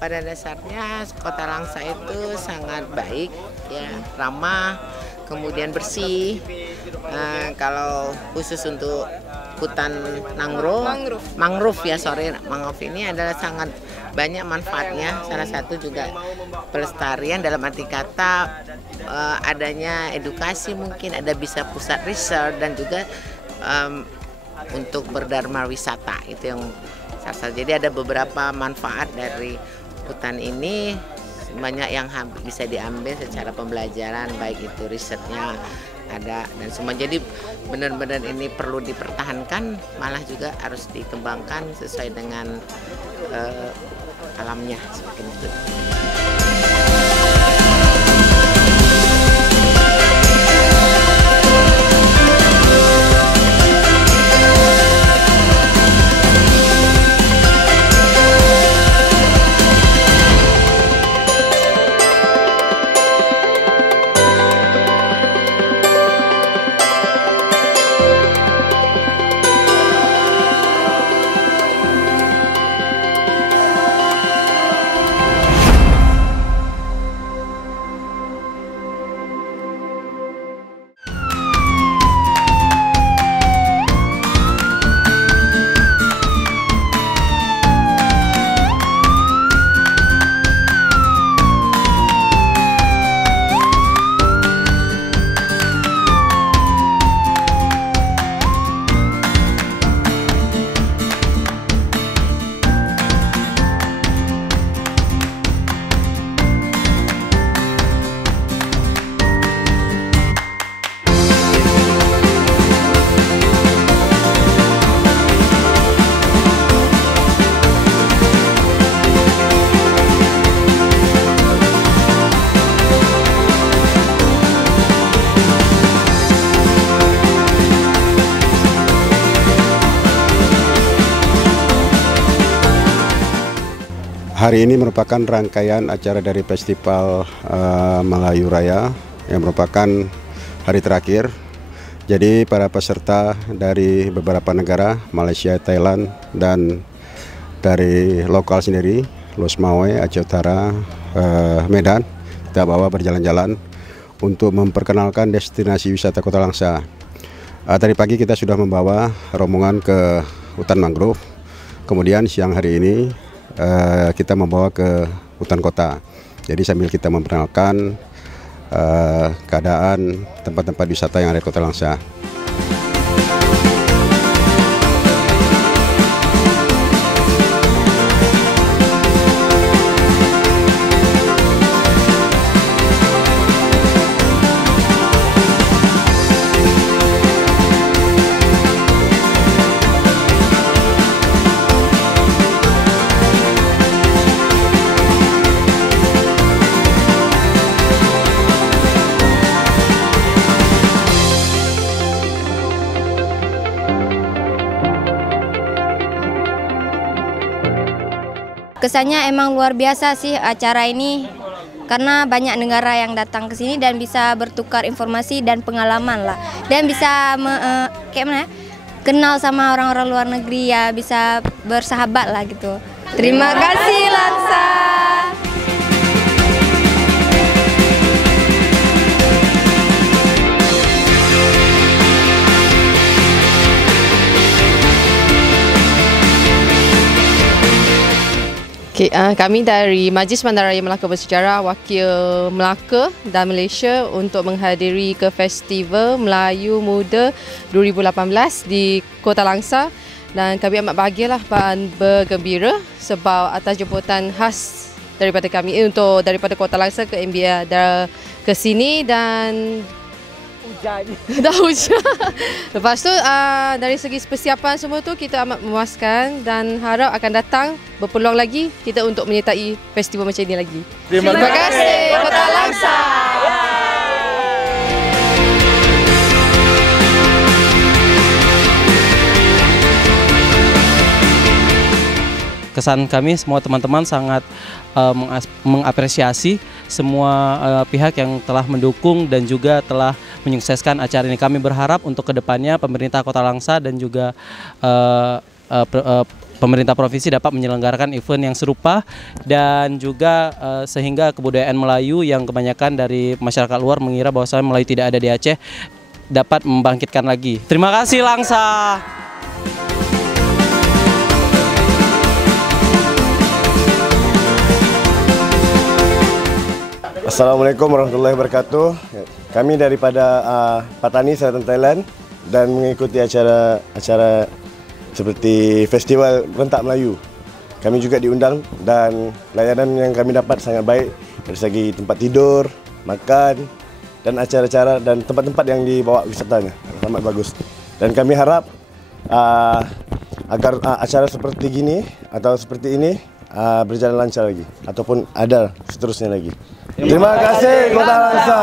Pada dasarnya Kota Langsa itu sangat baik, ya, ramah, kemudian bersih. Kalau khusus untuk hutan mangrove ini adalah sangat banyak manfaatnya. Salah satu juga pelestarian dalam arti kata adanya edukasi, mungkin ada bisa pusat riset dan juga untuk berdharma wisata, itu yang salah. Jadi ada beberapa manfaat dari hutan ini, banyak yang bisa diambil secara pembelajaran, baik itu risetnya ada dan semua. Jadi benar-benar ini perlu dipertahankan, malah juga harus dikembangkan sesuai dengan alamnya seperti itu. Hari ini merupakan rangkaian acara dari Festival Melayu Raya yang merupakan hari terakhir. Jadi para peserta dari beberapa negara, Malaysia, Thailand, dan dari lokal sendiri, Los Mawe, Aceh Utara, Medan, kita bawa berjalan-jalan untuk memperkenalkan destinasi wisata Kota Langsa. Tadi pagi kita sudah membawa rombongan ke hutan mangrove, kemudian siang hari ini kita membawa ke hutan kota. Jadi sambil kita memperkenalkan keadaan tempat-tempat wisata yang ada di Kota Langsa. Kesannya emang luar biasa sih acara ini, karena banyak negara yang datang ke sini dan bisa bertukar informasi dan pengalaman lah, dan bisa kenal sama orang-orang luar negeri, ya bisa bersahabat lah gitu. Terima kasih Langsa. Kami dari Majlis Bandaraya Melaka Bersejarah wakil Melaka dan Malaysia untuk menghadiri ke Festival Melayu Muda 2018 di Kota Langsa, dan kami amat bahagialah dan bergembira sebab atas jemputan khas daripada kami daripada Kota Langsa ke MBA ke sini dan dah hujan. Lepas tu dari segi persiapan semua tu kita amat memuaskan dan harap akan datang berpeluang lagi kita untuk menyertai festival macam ini lagi. Terima kasih Kota Langsa. Kesan kami semua teman-teman sangat mengapresiasi semua pihak yang telah mendukung dan juga telah menyukseskan acara ini. Kami berharap untuk kedepannya pemerintah Kota Langsa dan juga pemerintah provinsi dapat menyelenggarakan event yang serupa dan juga sehingga kebudayaan Melayu yang kebanyakan dari masyarakat luar mengira bahwa Melayu tidak ada di Aceh dapat membangkitkan lagi. Terima kasih Langsa. Assalamualaikum warahmatullahi wabarakatuh. Kami daripada Patani Selatan Thailand dan mengikuti acara seperti Festival Rentak Melayu. Kami juga diundang dan layanan yang kami dapat sangat baik dari segi tempat tidur, makan dan acara-acara dan tempat-tempat yang dibawa wisatanya sangat bagus. Dan kami harap agar acara seperti gini atau seperti ini berjalan lancar lagi ataupun ada seterusnya lagi. Terima kasih Kota Langsa.